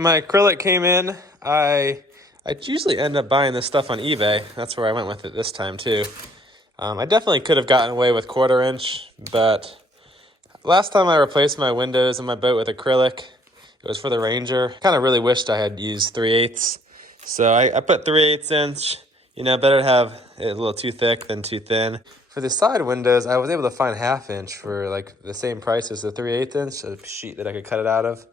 My acrylic came in. I usually end up buying this stuff on eBay. That's where I went with it this time too. I definitely could have gotten away with 1/4 inch, but last time I replaced my windows in my boat with acrylic, it was for the Ranger. Kind of really wished I had used 3/8. So I put 3/8 inch. You know, better to have it a little too thick than too thin. For the side windows, I was able to find 1/2 inch for like the same price as the 3/8 inch, a sheet that I could cut it out of.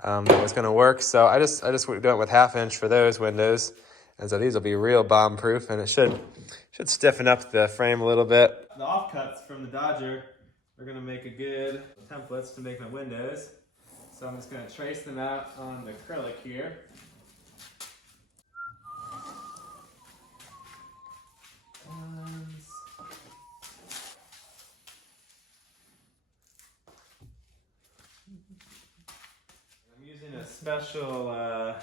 That was going to work. So I just went with 1/2 inch for those windows. And so these will be real bomb proof, and it should stiffen up the frame a little bit. The offcuts from the Dodger are going to make a good templates to make my windows. So I'm just going to trace them out on the acrylic here. I'm using a special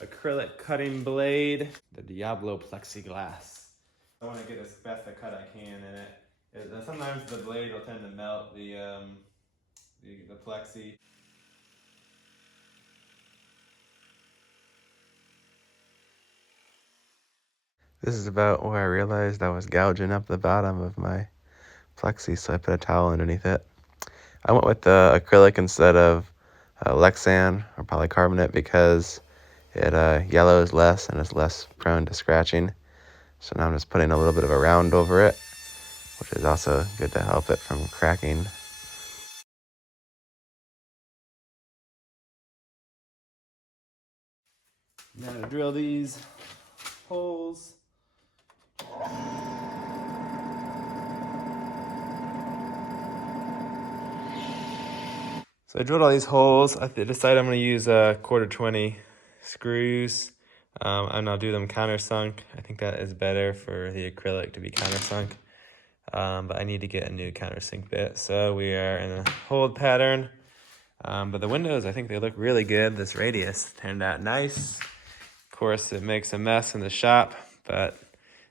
acrylic cutting blade, the Diablo plexiglass. I want to get as best a cut I can in it. Sometimes the blade will tend to melt the plexi. This is about where I realized I was gouging up the bottom of my plexi, so I put a towel underneath it. I went with the acrylic instead of Lexan or polycarbonate because it yellows less and is less prone to scratching. So now I'm just putting a little bit of a round over it, which is also good to help it from cracking. Now to drill these holes. So I drilled all these holes. I decided I'm going to use 1/4-20 screws, and I'll do them countersunk. I think that is better for the acrylic to be countersunk, but I need to get a new countersink bit. So we are in a hold pattern, but the windows, I think they look really good. This radius turned out nice. Of course, it makes a mess in the shop, but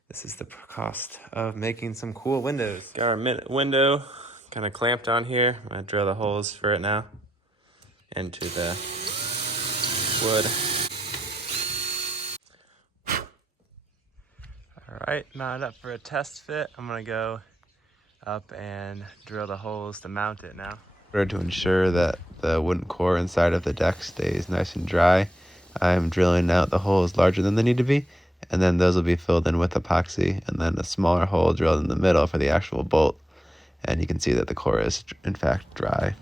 this is the cost of making some cool windows. Got our window kind of clamped on here. I'm gonna drill the holes for it now into the wood. All right, mounted up for a test fit. I'm gonna go up and drill the holes to mount it now. In order to ensure that the wooden core inside of the deck stays nice and dry, I'm drilling out the holes larger than they need to be, and then those will be filled in with epoxy, and then a smaller hole drilled in the middle for the actual bolt. And you can see that the core is in fact dry.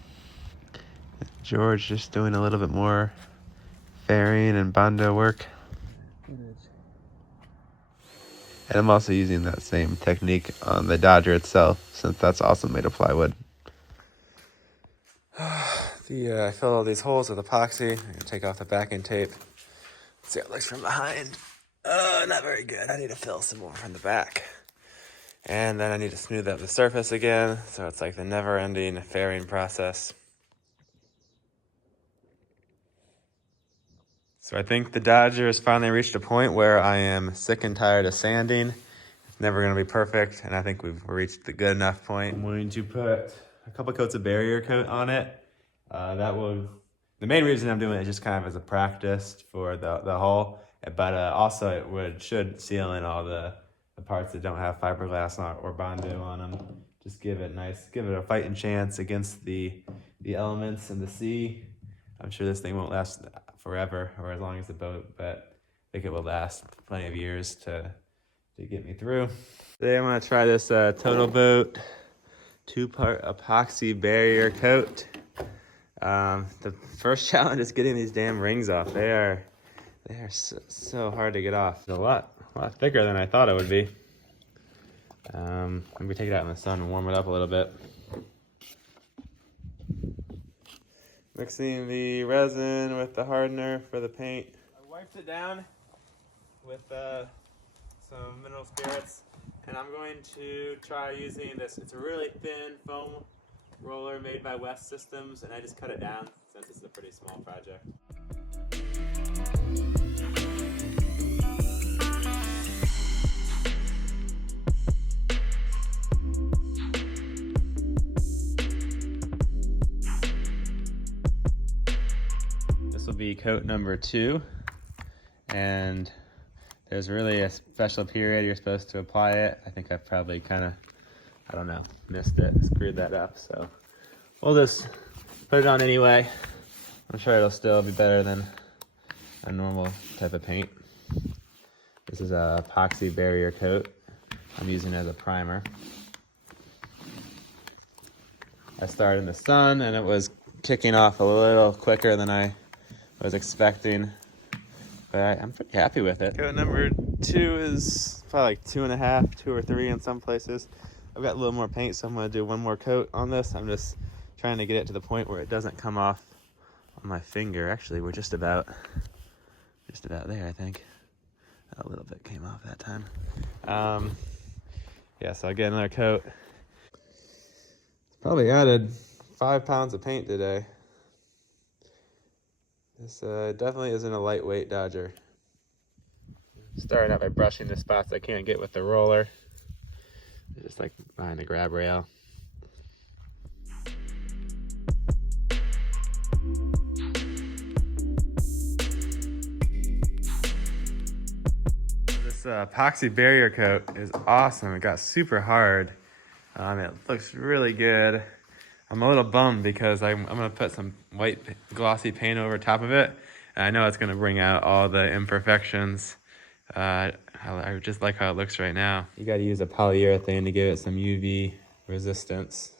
George just doing a little bit more fairing and bondo work. And I'm also using that same technique on the Dodger itself, since that's also made of plywood. I filled all these holes with epoxy. I'm gonna take off the backing tape. Let's see how it looks from behind. Not very good. I need to fill some more from the back. And then I need to smooth up the surface again, so it's like the never-ending fairing process. So I think the Dodger has finally reached a point where I am sick and tired of sanding. It's never going to be perfect, and I think we've reached the good enough point. I'm going to put a couple coats of barrier coat on it. The main reason I'm doing it is just kind of as a practice for the hull, but also it should seal in all the parts that don't have fiberglass or bondo on them. Just give it a fighting chance against the elements and the sea. I'm sure this thing won't last forever or as long as the boat, but I think it will last plenty of years to get me through. Today I'm gonna try this Total Boat 2-part epoxy barrier coat. The first challenge is getting these damn rings off. They are so hard to get off. It's a lot thicker than I thought it would be. I'm gonna take it out in the sun and warm it up a little bit. Mixing the resin with the hardener for the paint. I wiped it down with some mineral spirits, and I'm going to try using this. It's a really thin foam roller made by West Systems, and I just cut it down since it's a pretty small project. This will be coat number 2, and there's really a special period you're supposed to apply it. I think I've probably kind of, I don't know, missed it, screwed that up, so we'll just put it on anyway. I'm sure it'll still be better than a normal type of paint. This is a epoxy barrier coat I'm using as a primer. I started in the sun and it was kicking off a little quicker than I was expecting, but I'm pretty happy with it. Coat number 2 is probably like 2.5, 2 or 3 in some places. I've got a little more paint, so I'm gonna do one more coat on this. I'm just trying to get it to the point where it doesn't come off on my finger. Actually, we're just about there, I think. A little bit came off that time. Yeah, so I'll get another coat. Probably added 5 pounds of paint today. This definitely isn't a lightweight Dodger. Starting out by brushing the spots I can't get with the roller. Just like behind the grab rail. This epoxy barrier coat is awesome. It got super hard. It looks really good. I'm a little bummed because I'm gonna put some white glossy paint over top of it. And I know it's gonna bring out all the imperfections. I just like how it looks right now. You gotta use a polyurethane to give it some UV resistance.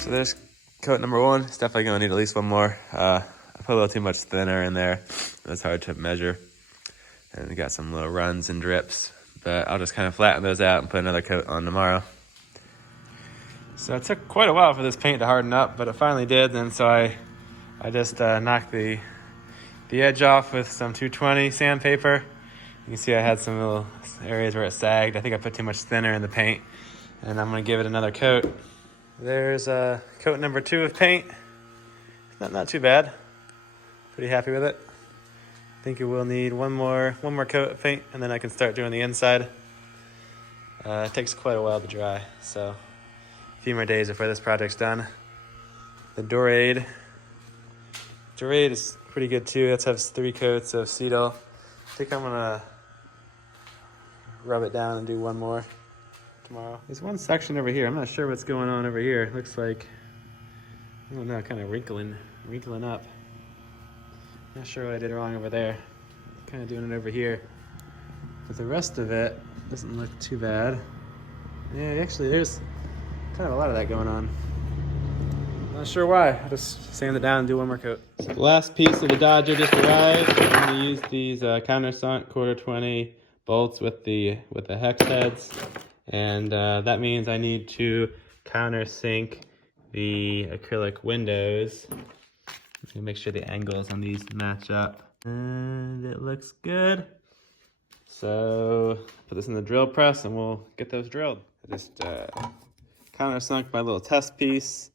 So there's coat number 1. It's definitely gonna need at least one more. I put a little too much thinner in there. It's hard to measure. And we got some little runs and drips, but I'll just kind of flatten those out and put another coat on tomorrow. So it took quite a while for this paint to harden up, but it finally did. And so I just knocked the edge off with some 220 sandpaper. You can see I had some little areas where it sagged. I think I put too much thinner in the paint, and I'm gonna give it another coat. There's coat number 2 of paint. Not too bad. Pretty happy with it. I think it will need one more coat of paint, and then I can start doing the inside. It takes quite a while to dry, so a few more days before this project's done. The Dorade is pretty good too. That has 3 coats of Cetal. I think I'm gonna rub it down and do one more tomorrow. There's one section over here. I'm not sure what's going on over here. It looks like, I don't know, kind of wrinkling up. Not sure what I did wrong over there. Kind of doing it over here. But the rest of it doesn't look too bad. Yeah, actually there's kind of a lot of that going on. Not sure why. I'll just sand it down and do one more coat. So the last piece of the Dodger just arrived. I'm gonna use these countersunk 1/4-20 bolts with the hex heads. And that means I need to countersink the acrylic windows. Make sure the angles on these match up. And it looks good. So put this in the drill press and we'll get those drilled. I just countersunk my little test piece,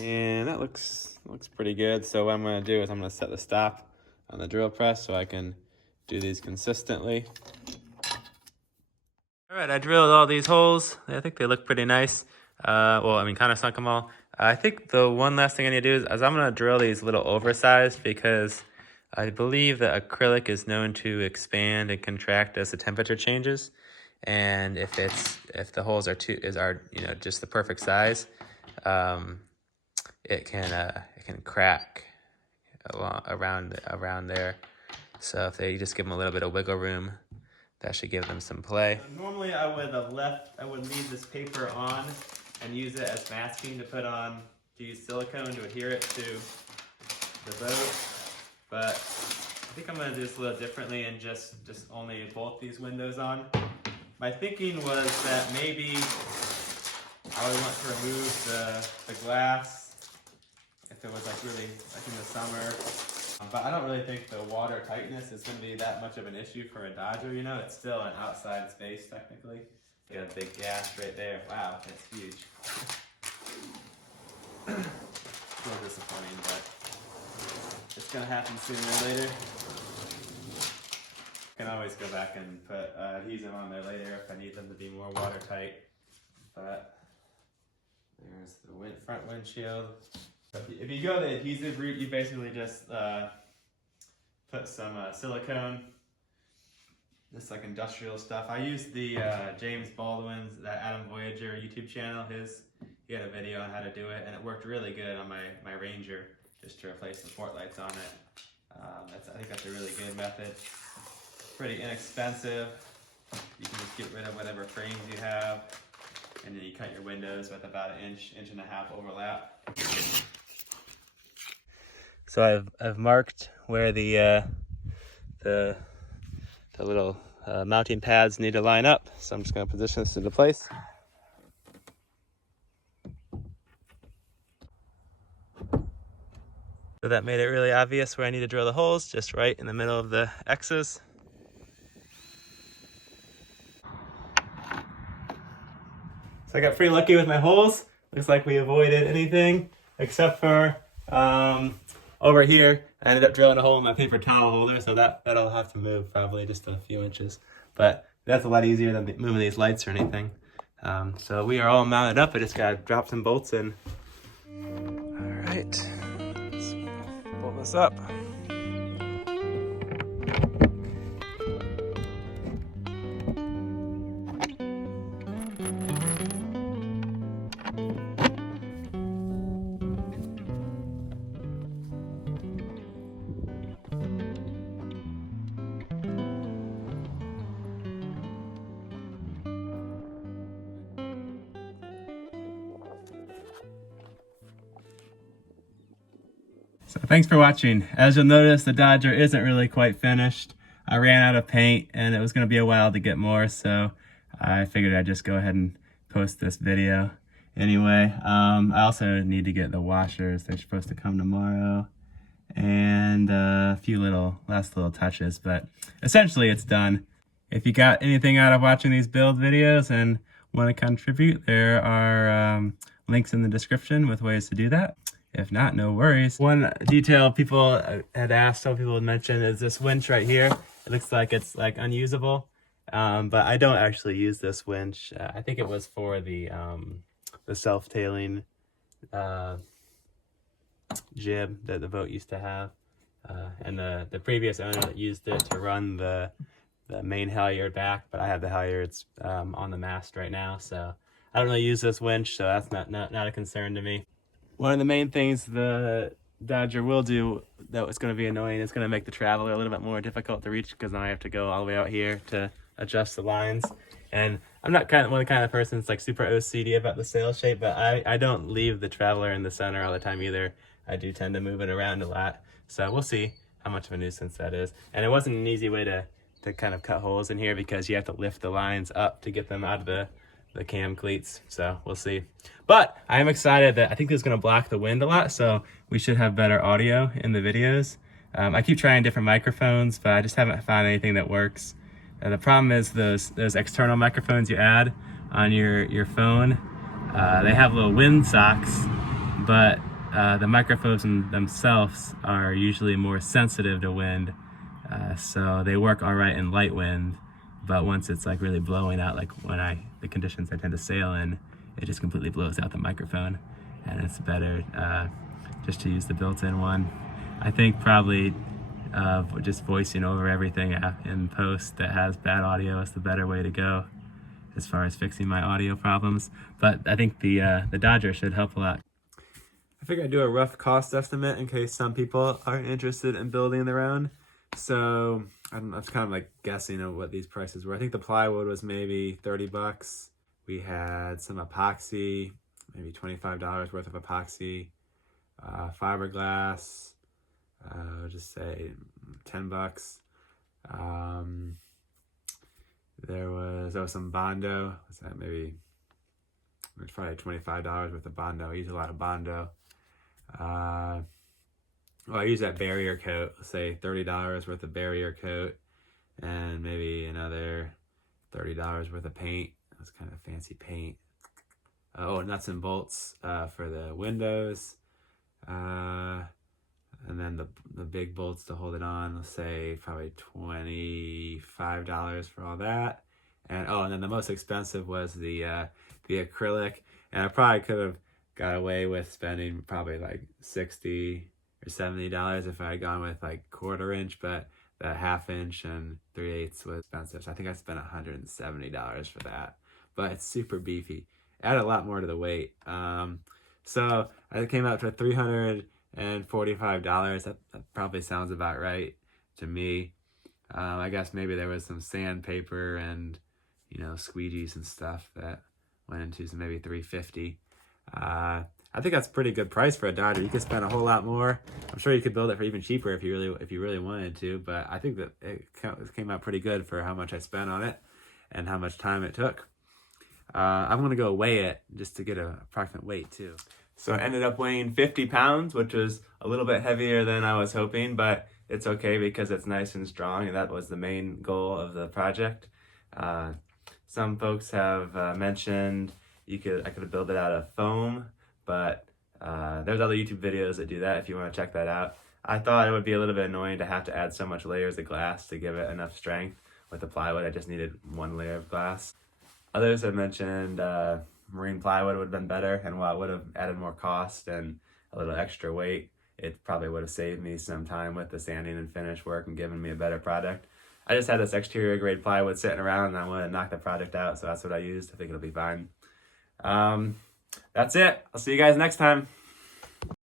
and that looks pretty good. So what I'm gonna do is I'm gonna set the stop on the drill press so I can do these consistently. All right, I drilled all these holes. I think they look pretty nice. Well, I mean, kind of sunk them all. I think the one last thing I need to do is I'm gonna drill these a little oversized because I believe that acrylic is known to expand and contract as the temperature changes. And if the holes are just the perfect size, it can crack around there. So if they just give them a little bit of wiggle room, that should give them some play. Normally I would leave this paper on and use it as masking to use silicone to adhere it to the boat. But I think I'm gonna do this a little differently and just only bolt these windows on. My thinking was that maybe I would want to remove the glass if it was like really like in the summer. But I don't really think the water tightness is going to be that much of an issue for a Dodger. You know, it's still an outside space technically. You got a big gash right there. Wow, that's huge. A little disappointing, but it's gonna happen sooner or later. Can always go back and put adhesive on there later if I need them to be more watertight. But there's the front windshield. If you go the adhesive route, you basically just put some silicone, just like industrial stuff. I used the James Baldwin's, that Adam Voyager YouTube channel. He had a video on how to do it, and it worked really good on my Ranger, just to replace the port lights on it. I think that's a really good method. Pretty inexpensive. You can just get rid of whatever frames you have, and then you cut your windows with about an inch and a half overlap. So I've marked where the little mounting pads need to line up. So I'm just going to position this into place. So that made it really obvious where I need to drill the holes, just right in the middle of the X's. So I got pretty lucky with my holes. Looks like we avoided anything except for over here. I ended up drilling a hole in my paper towel holder, so that'll have to move probably just a few inches. But that's a lot easier than moving these lights or anything. So we are all mounted up. I just gotta drop some bolts in. All right, let's pull this up. So thanks for watching. As you'll notice, the Dodger isn't really quite finished. I ran out of paint and it was going to be a while to get more, so I figured I'd just go ahead and post this video. Anyway, I also need to get the washers. They're supposed to come tomorrow, and a few last little touches, but essentially it's done. If you got anything out of watching these build videos and want to contribute, there are links in the description with ways to do that. If not, no worries. One detail people had asked, some people had mentioned, is this winch right here. It looks like it's like unusable, but I don't actually use this winch. I think it was for the self-tailing jib that the boat used to have, and the previous owner used it to run the main halyard back, but I have the halyards on the mast right now, so I don't really use this winch, so that's not a concern to me. One of the main things the Dodger will do that was going to be annoying is going to make the Traveler a little bit more difficult to reach, because now I have to go all the way out here to adjust the lines. And I'm not one of the kind of person that's like super OCD about the sail shape, but I don't leave the Traveler in the center all the time either. I do tend to move it around a lot. So we'll see how much of a nuisance that is. And it wasn't an easy way to kind of cut holes in here, because you have to lift the lines up to get them out of the cam cleats, so we'll see. But I am excited that I think this is going to block the wind a lot, so we should have better audio in the videos. I keep trying different microphones, but I just haven't found anything that works. And the problem is those external microphones you add on your phone, they have little wind socks, but the microphones themselves are usually more sensitive to wind, so they work all right in light wind. But once it's like really blowing out, like the conditions I tend to sail in, it just completely blows out the microphone, and it's better just to use the built-in one. I think probably just voicing over everything in post that has bad audio is the better way to go as far as fixing my audio problems. But I think the Dodger should help a lot. I figured I'd do a rough cost estimate in case some people are interested in building their own. So I was kind of like guessing of what these prices were. I think the plywood was maybe 30 bucks. We had some epoxy, maybe $25 worth of epoxy. Fiberglass, I'll just say 10 bucks. There was some Bondo. What's that? Maybe it's probably $25 worth of Bondo. I use a lot of Bondo. Well, I use that barrier coat, say $30 worth of barrier coat, and maybe another $30 worth of paint. That's kind of fancy paint. nuts and bolts for the windows. And then the big bolts to hold it on, let's say probably $25 for all that. And then the most expensive was the acrylic. And I probably could have got away with spending probably like $60 or $70 if I had gone with like 1/4 inch, but the 1/2 inch and 3/8 was expensive. So I think I spent $170 for that. But it's super beefy. Add a lot more to the weight. So it came out to $345. That probably sounds about right to me. I guess maybe there was some sandpaper and squeegees and stuff that went into, so maybe $350. I think that's a pretty good price for a Dodger. You could spend a whole lot more. I'm sure you could build it for even cheaper if you really wanted to. But I think that it came out pretty good for how much I spent on it and how much time it took. I'm gonna go weigh it just to get an approximate weight too. So I ended up weighing 50 pounds, which was a little bit heavier than I was hoping, but it's okay because it's nice and strong, and that was the main goal of the project. Some folks have mentioned I could build it out of foam, but there's other YouTube videos that do that if you want to check that out. I thought it would be a little bit annoying to have to add so much layers of glass to give it enough strength. With the plywood, I just needed 1 layer of glass. Others have mentioned marine plywood would have been better, and while it would have added more cost and a little extra weight, it probably would have saved me some time with the sanding and finish work and given me a better product. I just had this exterior grade plywood sitting around and I wanted to knock the product out, so that's what I used. I think it'll be fine. That's it. I'll see you guys next time.